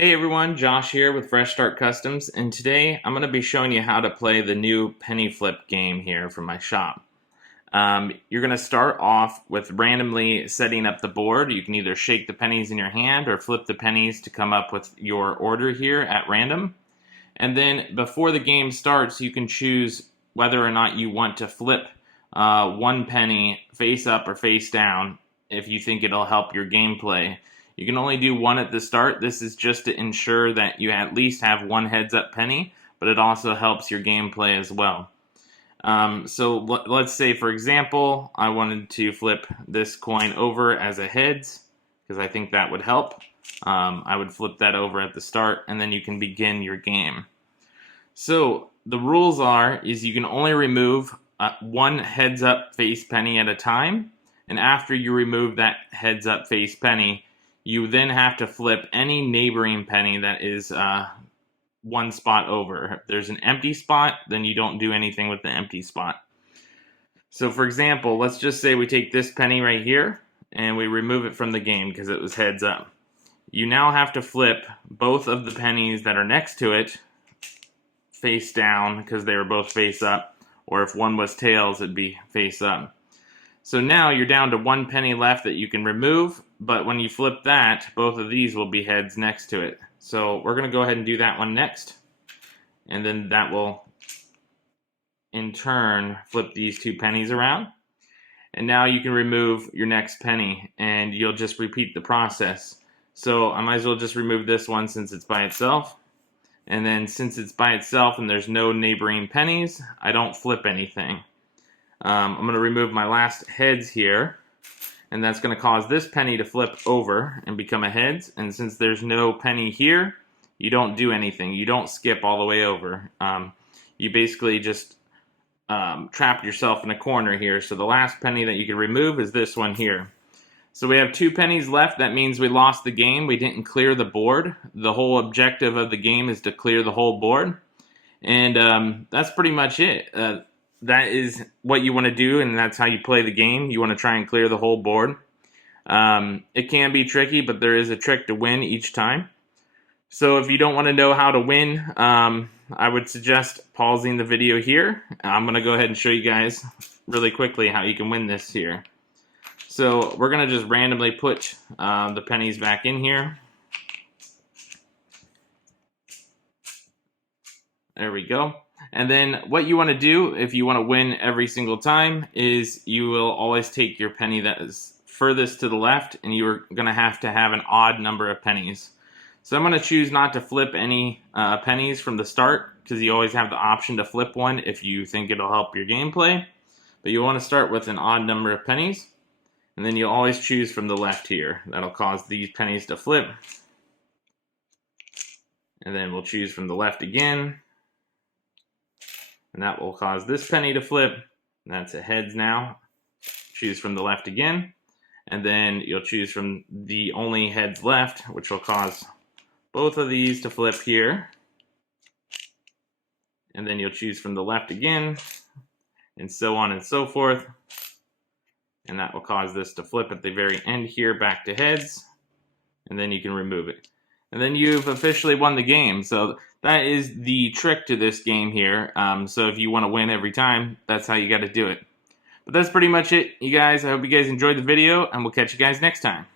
Hey everyone, Josh here with Fresh Start Customs, and today I'm going to be showing you how to play the new penny flip game here from my shop. You're going to start off with randomly setting up the board. You can either shake the pennies in your hand or flip the pennies to come up with your order here at random. And then before the game starts, you can choose whether or not you want to flip one penny face up or face down if you think it'll help your gameplay. You can only do one at the start. This is just to ensure that you at least have one heads up penny, but it also helps your gameplay as well. So let's say, for example, I wanted to flip this coin over as a heads, because I think that would help. I would flip that over at the start, and then you can begin your game. So the rules is you can only remove one heads up face penny at a time, and after you remove that heads up face penny, you then have to flip any neighboring penny that is one spot over. If there's an empty spot, then you don't do anything with the empty spot. So for example, let's just say we take this penny right here and we remove it from the game because it was heads up. You now have to flip both of the pennies that are next to it face down because they were both face up, or if one was tails, it'd be face up. So now you're down to one penny left that you can remove, but when you flip that, both of these will be heads next to it. So we're going to go ahead and do that one next, and then that will in turn flip these two pennies around. And now you can remove your next penny, and you'll just repeat the process. So I might as well just remove this one since it's by itself. And then since it's by itself and there's no neighboring pennies, I don't flip anything. I'm going to remove my last heads here, and that's going to cause this penny to flip over and become a heads. And since there's no penny here, you don't do anything. You don't skip all the way over. You basically just trap yourself in a corner here. So the last penny that you can remove is this one here. So we have 2 pennies left. That means we lost the game. We didn't clear the board. The whole objective of the game is to clear the whole board. And that's pretty much it. That is what you want to do, and that's how you play the game. You want to try and clear the whole board. It can be tricky, but there is a trick to win each time. So if you don't want to know how to win, I would suggest pausing the video here. I'm going to go ahead and show you guys really quickly how you can win this here. So we're going to just randomly put the pennies back in here. There we go. And then what you want to do if you want to win every single time is you will always take your penny that is furthest to the left, and you're going to have an odd number of pennies. So I'm going to choose not to flip any pennies from the start, because you always have the option to flip one if you think it'll help your gameplay. But you want to start with an odd number of pennies, and then you'll always choose from the left here. That'll cause these pennies to flip. And then we'll choose from the left again. And that will cause this penny to flip. That's a heads now. Choose from the left again. And then you'll choose from the only heads left, which will cause both of these to flip here. And then you'll choose from the left again, and so on and so forth. And that will cause this to flip at the very end here back to heads. And then you can remove it. And then you've officially won the game. So that is the trick to this game here. So if you want to win every time, that's how you got to do it. But that's pretty much it, you guys. I hope you guys enjoyed the video, and we'll catch you guys next time.